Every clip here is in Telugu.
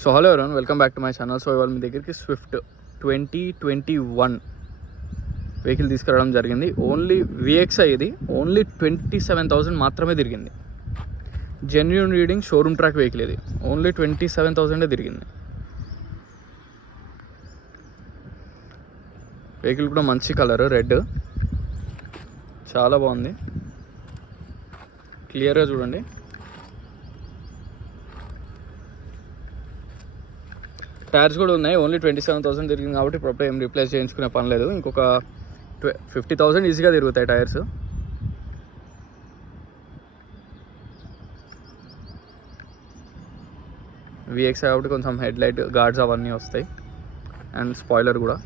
సో హలో ఎవరైనా welcome back to my channel. So ఇవాళ మీ దగ్గరికి స్విఫ్ట్ 2021 వెహికల్ తీసుకురావడం జరిగింది. ఓన్లీ VXI ఇది ఓన్లీ 27,000 మాత్రమే తిరిగింది. Genuine reading showroom track vehicle ఇది. ఓన్లీ 27,000 తిరిగింది. వెహికల్ కూడా మంచి కలర్ రెడ్, చాలా బాగుంది. క్లియర్గా చూడండి. టైర్స్ కూడా ఉన్నాయి. ఓన్లీ 27,000 తిరిగింది కాబట్టి ఇప్పుడు ఏం రీప్లేస్ చేయించుకునే పని లేదు. ఇంకొక 50,000 ఈజీగా తిరుగుతాయి టైర్స్. VXI కాబట్టి కొంచెం హెడ్ లైట్ గార్డ్స్ అవన్నీ వస్తాయి అండ్ స్పాయిలర్ కూడా.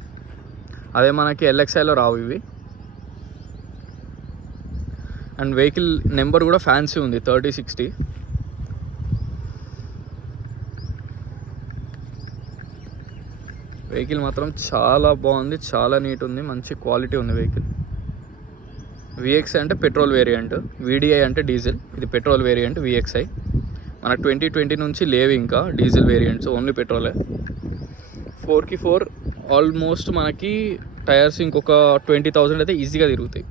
అదే మనకి LXIలో రావు ఇవి. అండ్ వెహికల్ నెంబర్ కూడా ఫ్యాన్సీ ఉంది, 3060. వెహికల్ మాత్రం చాలా బాగుంది, చాలా నీట్ ఉంది, మంచి క్వాలిటీ ఉంది వెహికల్. VXI అంటే పెట్రోల్ వేరియంట్, VDI అంటే డీజిల్. ఇది పెట్రోల్ వేరియంట్ VXI. మనకు 2020 నుంచి లేవు ఇంకా డీజిల్ వేరియంట్స్, ఓన్లీ పెట్రోలే. 4x4 ఆల్మోస్ట్ మనకి టైర్స్ ఇంకొక 20,000 అయితే ఈజీగా తిరుగుతాయి.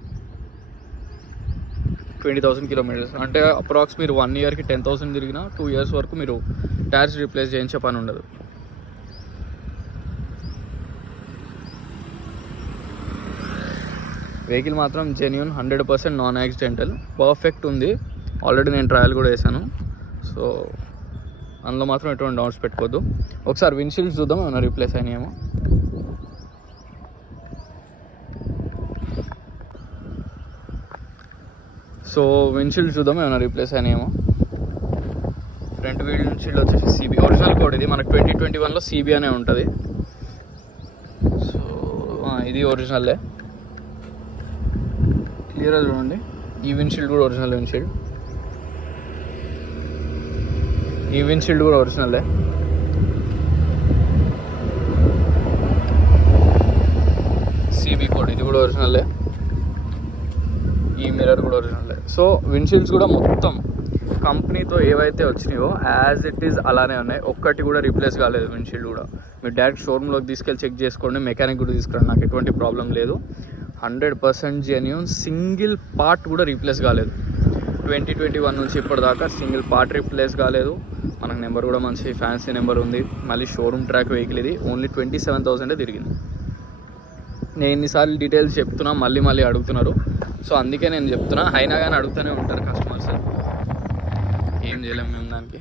20,000 కిలోమీటర్స్ అంటే అప్రాక్స్ మీరు 1 ఇయర్కి 10,000 తిరిగినా 2 ఇయర్స్ వరకు మీరు టైర్స్ రీప్లేస్ చేయించే పని ఉండదు. వెహికల్ మాత్రం జెన్యూన్ 100% నాన్ యాక్సిడెంటల్, పర్ఫెక్ట్ ఉంది. ఆల్రెడీ నేను ట్రయల్ కూడా వేసాను. సో అందులో మాత్రం ఎటువంటి డౌట్స్ పెట్టుకోవద్దు. ఒకసారి విండ్షీల్డ్స్ చూద్దాం ఏమైనా రీప్లేస్ అయినాయేమో. సో విండ్షీల్డ్ చూద్దాం ఏమైనా రీప్లేస్ అయినాయేమో. ఫ్రంట్ విండ్షీల్డ్ వచ్చేసి CB ఒరిజినల్ కోడ్ ఇది. మనకు 2021లో CB అనే ఉంటుంది. సో ఇది ఒరిజినల్లే, క్లియర్గా చూడండి. ఈ విండ్షీల్డ్ కూడా ఒరిజినల్ విండ్షీల్డ్, ఈ విండ్షీల్డ్ కూడా ఒరిజినలే. CB కోడ్ ఇది కూడా ఒరిజినలే. ఈ మిర్రర్ కూడా ఒరిజినలే. సో విండ్షీల్డ్స్ కూడా మొత్తం కంపెనీతో ఏవైతే వచ్చినాయో యాజ్ ఇట్ ఈజ్ అలానే ఉన్నాయి. ఒక్కటి కూడా రీప్లేస్ కాలేదు. విండ్షీల్డ్ కూడా మీరు డైరెక్ట్ షోరూంలోకి తీసుకెళ్ళి చెక్ చేసుకోండి, మెకానిక్ కూడా తీసుకురండి, నాకు ఎటువంటి ప్రాబ్లం లేదు. 100% జెన్యూన్, సింగిల్ పార్ట్ కూడా రీప్లేస్ కాలేదు. 2021 నుంచి ఇప్పటిదాకా సింగిల్ పార్ట్ రీప్లేస్ కాలేదు. మనకు నెంబర్ కూడా మంచి ఫ్యాన్సీ నెంబర్ ఉంది. మళ్ళీ షోరూమ్ ట్రాక్ వెహికల్ ఇది. ఓన్లీ 27,000 తిరిగింది. నేను ఎన్నిసార్లు డీటెయిల్స్ చెప్తున్నా, మళ్ళీ అడుగుతున్నారు. సో అందుకే నేను చెప్తున్నా. అయినా కానీ అడుగుతూనే ఉంటారు కస్టమర్స్, ఏం చేయలేము మేము దానికి.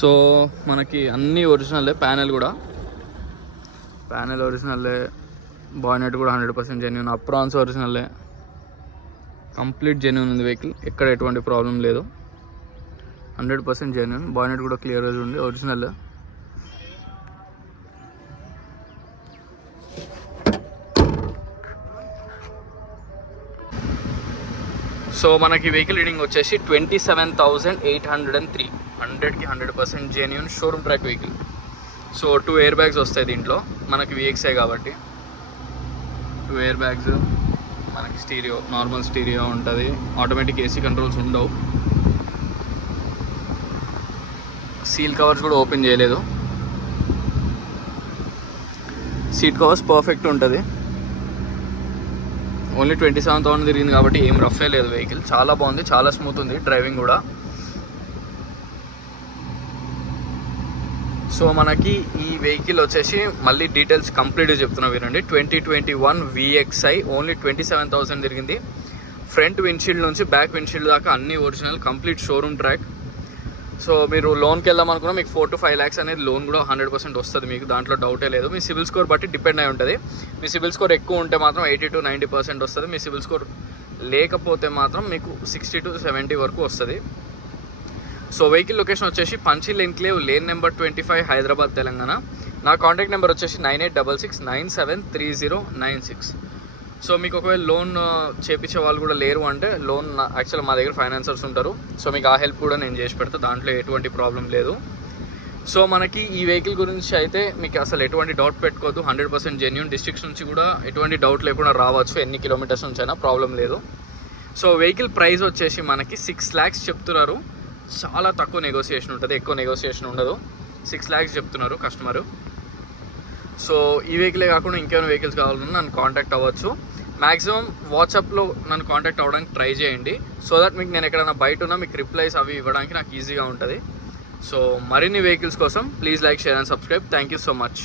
సో మనకి అన్నీ ఒరిజినల్లే. ప్యానెల్ ఒరిజినల్లే, బానెట్ కూడా 100% జెన్యూన్, అప్రాన్స్ ఒరిజినల్లే, కంప్లీట్ జెన్యూన్ ఉంది వెహికల్. ఎక్కడ ఎటువంటి ప్రాబ్లం లేదు, 100% జెన్యూన్. బానెట్ కూడా క్లియర్గా ఉంది, ఒరిజినల్. సో మనకి వెహికల్ రీడింగ్ వచ్చేసి 27,803. 100కి 100% genuine showroom track vehicle. So 2 air bags వస్తాయి దీంట్లో, మనకి VXI కాబట్టి 2 ఎయిర్ బ్యాగ్స్. మనకి స్టీరియో, నార్మల్ స్టీరియో ఉంటుంది. ఆటోమేటిక్ AC కంట్రోల్స్ ఉండవు. సీల్ కవర్స్ కూడా ఓపెన్ చేయలేదు. సీట్ కవర్స్ పర్ఫెక్ట్ ఉంటుంది. ఓన్లీ 27,000 తిరిగింది కాబట్టి ఏం రఫే లేదు వెహికల్. చాలా బాగుంది, చాలా స్మూత్ ఉంది డ్రైవింగ్ కూడా. సో మనకి ఈ వెహికల్ వచ్చేసి మళ్ళీ డీటెయిల్స్ కంప్లీట్గా చెప్తున్నా వినండి. 2021 VXI ఓన్లీ 27,000 తిరిగింది. ఫ్రంట్ విండ్షీల్డ్ నుంచి బ్యాక్ విండ్షీల్డ్ దాకా అన్ని original, complete showroom track. So మీరు లోన్కి వెళ్దామనుకున్నా మీకు 4 to 5 lakhs అనేది లోన్ కూడా 100% వస్తుంది మీకు, దాంట్లో డౌటే లేదు. మీ సిబిల్ స్కోర్ బట్టి డిపెండ్ అయి ఉంటుంది. మీ సిబిల్ స్కోర్ ఎక్కువ ఉంటే మాత్రం 80 to 90% వస్తుంది. మీ సిబిల్ స్కోర్ లేకపోతే మాత్రం మీకు 60 to 70 వరకు వస్తుంది. సో వెహికల్ లొకేషన్ వచ్చేసి పంచిల్ enclave, lane number 25, Hyderabad, Telangana. నా కాంటాక్ట్ నెంబర్ వచ్చేసి 9866973096. సో మీకు ఒకవేళ లోన్ చేపించే వాళ్ళు కూడా లేరు అంటే లోన్ యాక్చువల్ మా దగ్గర ఫైనాన్సర్స్ ఉంటారు. సో మీకు ఆ హెల్ప్ కూడా నేను చేసి పెడతా, దాంట్లో ఎటువంటి ప్రాబ్లం లేదు. సో మనకి ఈ వెహికల్ గురించి అయితే మీకు అసలు ఎటువంటి డౌట్ పెట్టుకోవద్దు, 100% జెన్యూన్. డిస్ట్రిక్ట్స్ నుంచి కూడా ఎటువంటి డౌట్ లేకుండా రావచ్చు, ఎన్ని కిలోమీటర్స్ నుంచి అయినా ప్రాబ్లం లేదు. సో వెహికల్ ప్రైస్ వచ్చేసి మనకి 6 lakhs చెప్తున్నారు. చాలా తక్కువ నెగోసియేషన్ ఉంటుంది, ఎక్కువ నెగోసియేషన్ ఉండదు. 6 lakhs చెప్తున్నారు కస్టమరు. సో ఈ వెహికలే కాకుండా ఇంకేమైనా వెహికల్స్ కావాలన్నా నన్ను కాంటాక్ట్ అవ్వచ్చు. మ్యాక్సిమం వాట్సాప్లో నన్ను కాంటాక్ట్ అవ్వడానికి ట్రై చేయండి, సో దట్ మీకు నేను ఎక్కడైనా బయట ఉన్నా మీకు రిప్లైస్ అవి ఇవ్వడానికి నాకు ఈజీగా ఉంటుంది. సో మరిన్ని వెహికల్స్ కోసం please like, share and subscribe. Thank you so much.